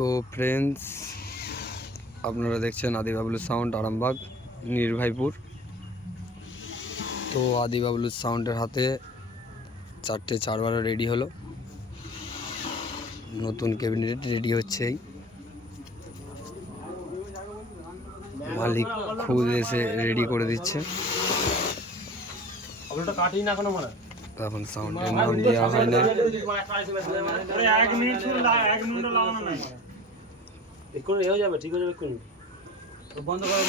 তো ফ্রেন্ডস, আপনারা দেখছেন আদি বাবলু সাউন্ড, আরামবাগ, নির্ভাইপুর। তো আদি বাবলু সাউন্ডের হাতে 4টে 4 রেডি হলো। নতুন ক্যাবিনেট রেডি হচ্ছে। মালিক খুদ এসে রেডি করে দিচ্ছে। এখন সাউন্ডের নাম দেওয়া হয় না। ঠিক হয়ে যাবে। বন্ধ করো,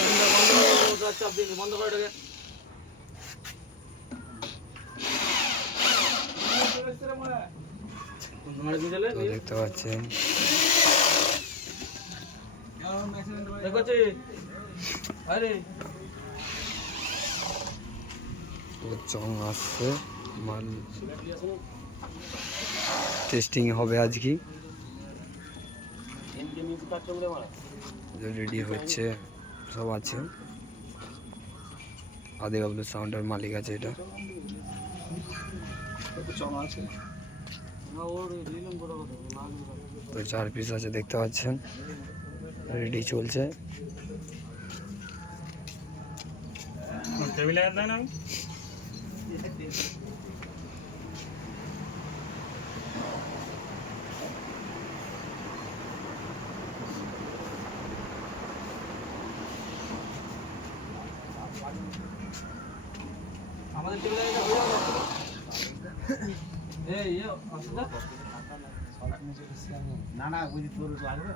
বন্ধ করে দেখতে পাচ্ছেন চং আসছে, মাল টেস্টিং হবে আজকে। রেডি হচ্ছে, সব আছে। আদি বাবলু সাউন্ডের মালিক আছে এটা। তো 4 পিস আছে, দেখতে পাচ্ছেন। রেডি চলছে। আমাদের না বুঝি তোর লাগবে।